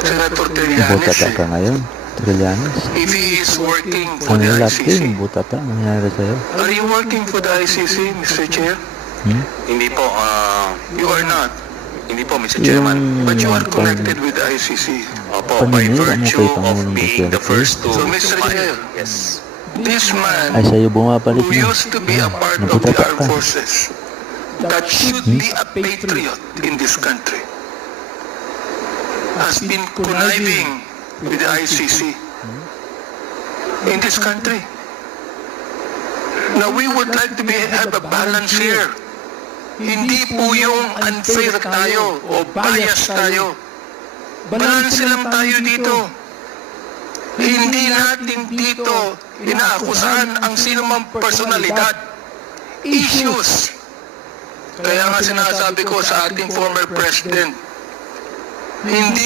Senator Butata Trillanes. ka ngayon, Trillanes. If he is working for Ang the laki, ICC. butata, nangyari sa'yo. Are you working for the ICC, Mr. Chair? Hindi po, You are not. hindi po, Mr. Chairman. But you are connected with the ICC. Opo, by Paninira mo virtue kay of Pangulong being the Duterte. first to... So, Mr. Chair, Yes. this man Ay, sa'yo bumabalik who na. used to be a part of the Nabutata armed ka. forces, that should be a patriot in this country, has been conniving with the ICC in this country. Now, we would like to have a balance here. Hindi po yung unfair tayo o bias tayo. Balance lang tayo dito. Hindi natin dito inaakusahan ang sinumang personalidad. Issues. Kaya nga sinasabi ko sa ating former president, hindi